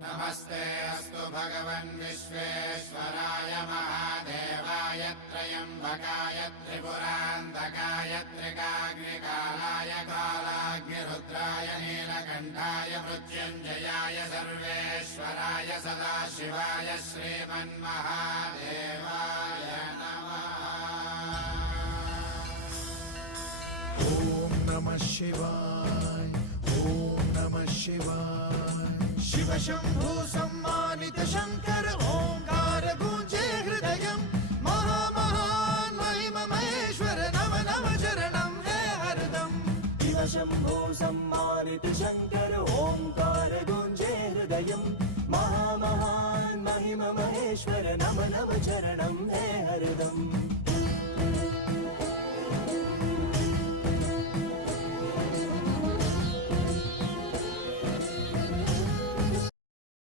नमस्ते अस्तु भगवन् विश्वेश्वराय महादेवाय त्र्यम्बकाय त्रिपुरान्तकाय त्रिकाग्निकालाय कालाग्निरुद्राय नीलकण्ठाय मृत्युञ्जयाय सर्वेश्वराय सदाशिवाय श्रीमन्महादेवाय नमः। ॐ नमः शिवाय ॐ नमः शिवाय। शिव शंभु सम्मानित शंकर ओंकार गूंजे हृदयम् महामहान् महिमहेश्वर नव नव चरणं हे हरदम्। शिव शंभो सम्मानित शंकर ओंकार गूंजे हृदयम् महामहान् महिमहेश्वर नव नव चरणं हे हरदम्।